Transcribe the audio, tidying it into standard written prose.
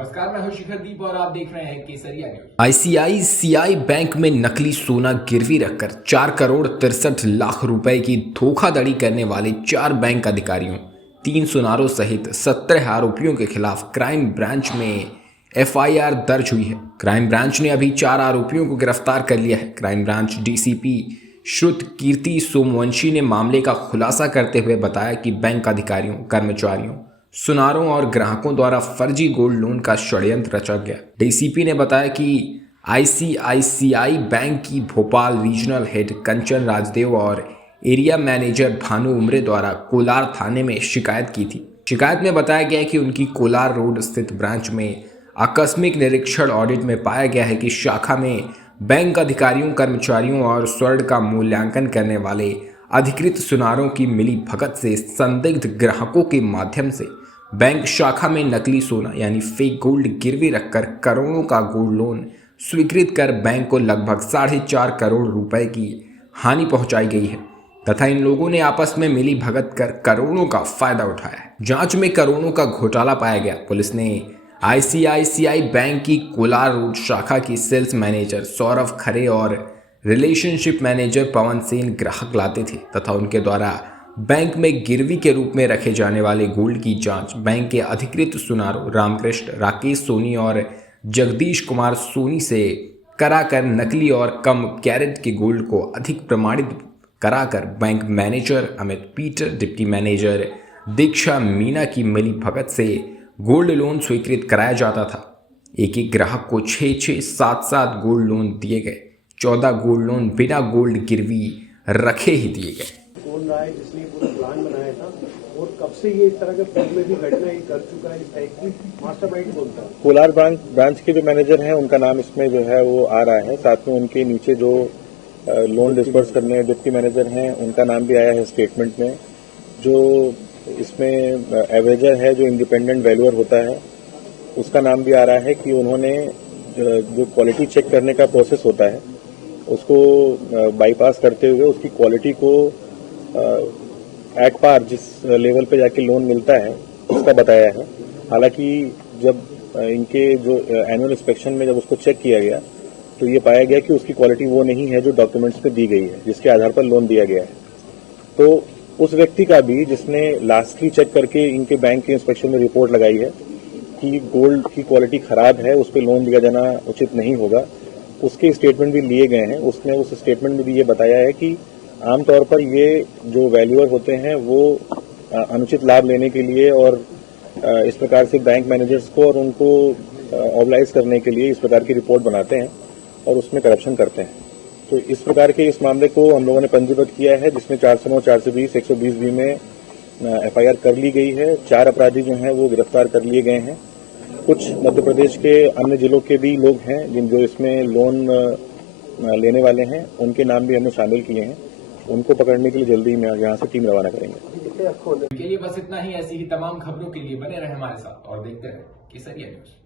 नमस्कार, मैं हूं शिखर दीप और आप देख रहे हैं केसरिया न्यूज। आईसीआईसीआई बैंक में नकली सोना गिरवी रखकर 4 करोड़ 63 लाख रुपए की धोखाधड़ी करने वाले 4 बैंक अधिकारियों, 3 सुनारों सहित 17 आरोपियों के खिलाफ क्राइम ब्रांच में एफआईआर दर्ज हुई है। क्राइम ब्रांच ने अभी 4 आरोपियों को गिरफ्तार कर लिया है। क्राइम ब्रांच डीसीपी श्रुत कीर्ति सोमवंशी ने मामले का खुलासा करते हुए बताया कि बैंक अधिकारियों, कर्मचारियों, सुनारों और ग्राहकों द्वारा फर्जी गोल्ड लोन का षड्यंत्र रचा गया। डीसीपी ने बताया कि आईसीआईसीआई बैंक की भोपाल रीजनल हेड कंचन राजदेव और एरिया मैनेजर भानु उमरे द्वारा कोलार थाने में शिकायत की थी। शिकायत में बताया गया कि उनकी कोलार रोड स्थित ब्रांच में आकस्मिक निरीक्षण ऑडिट में पाया गया है कि शाखा में बैंक अधिकारियों, कर्मचारियों और स्वर्ण का मूल्यांकन करने वाले अधिकृत सुनारों की मिली भगत से संदिग्ध ग्राहकों के माध्यम से बैंक शाखा में नकली सोना यानी फेक गोल्ड गिरवी रखकर करोड़ों का गोल्ड लोन स्वीकृत कर बैंक को लगभग 4.5 करोड़ रुपए की हानि पहुंचाई गई है तथा इन लोगों ने आपस में मिली भगत कर करोड़ों का फायदा उठाया है। जांच में करोड़ों का घोटाला पाया गया। पुलिस ने आईसीआईसीआई बैंक की कोलार रोड शाखा की सेल्स मैनेजर सौरभ खरे और रिलेशनशिप मैनेजर पवन सेन ग्राहक लाते थे तथा उनके द्वारा बैंक में गिरवी के रूप में रखे जाने वाले गोल्ड की जांच बैंक के अधिकृत सुनारों रामकृष्ण, राकेश सोनी और जगदीश कुमार सोनी से कराकर नकली और कम कैरेट के गोल्ड को अधिक प्रमाणित कराकर bank manager Amit Peter, deputy manager Diksha Meena की मिली भगत से गोल्ड लोन स्वीकृत कराया जाता था। एक एक ग्राहक को 6-6, 7-7 गोल्ड लोन दिए गए। 14 गोल्ड लोन बिना गोल्ड गिरवी रखे ही दिए गए। कौन रहा है जिसने पूरा प्लान बनाया था और कब से ये इस तरह के पहले में भी घटना कर चुका है, इस टाइप की मास्टरमाइंड कौन था? कोलार ब्रांच के जो मैनेजर हैं उनका नाम इसमें जो है वो आ रहा है। साथ में उनके नीचे जो लोन डिस्पर्स करने डिप्टी मैनेजर हैं उनका नाम भी आया है स्टेटमेंट में। जो इसमें एवरेजर है, जो इंडिपेंडेंट वैल्यूअर होता है, उसका नाम भी आ रहा है कि उन्होंने जो क्वालिटी चेक करने का प्रोसेस होता है उसको बाईपास करते हुए उसकी क्वालिटी को एट पार जिस लेवल पे जाके लोन मिलता है उसका बताया है। हालांकि जब इनके जो एनुअल इंस्पेक्शन में जब उसको चेक किया गया तो ये पाया गया कि उसकी क्वालिटी वो नहीं है जो डॉक्यूमेंट्स पे दी गई है, जिसके आधार पर लोन दिया गया है। तो उस व्यक्ति का भी जिसने लास्टली चेक करके इनके बैंक के इंस्पेक्शन में रिपोर्ट लगाई है कि गोल्ड की क्वालिटी खराब है, उस पर लोन दिया जाना उचित नहीं होगा, उसके स्टेटमेंट भी लिए गए हैं। उसने उस स्टेटमेंट में भी ये बताया है कि आमतौर पर ये जो वैल्यूअर होते हैं वो अनुचित लाभ लेने के लिए और इस प्रकार से बैंक मैनेजर्स को और उनको ऑबलाइज करने के लिए इस प्रकार की रिपोर्ट बनाते हैं और उसमें करप्शन करते हैं। तो इस प्रकार के इस मामले को हम लोगों ने पंजीबद्ध किया है, जिसमें 409, 420, 120 बी में एफआईआर कर ली गई है। 4 अपराधी जो हैं वो गिरफ्तार कर लिए गए हैं। कुछ मध्य प्रदेश के अन्य जिलों के भी लोग हैं जिन जो इसमें लोन लेने वाले हैं, उनके नाम भी हमने शामिल किए हैं। उनको पकड़ने के लिए जल्दी ही यहाँ से टीम रवाना करेंगे। के लिए बस इतना ही। ऐसी ही तमाम खबरों के लिए बने रहे हमारे साथ और देखते रहे केसरिया न्यूज।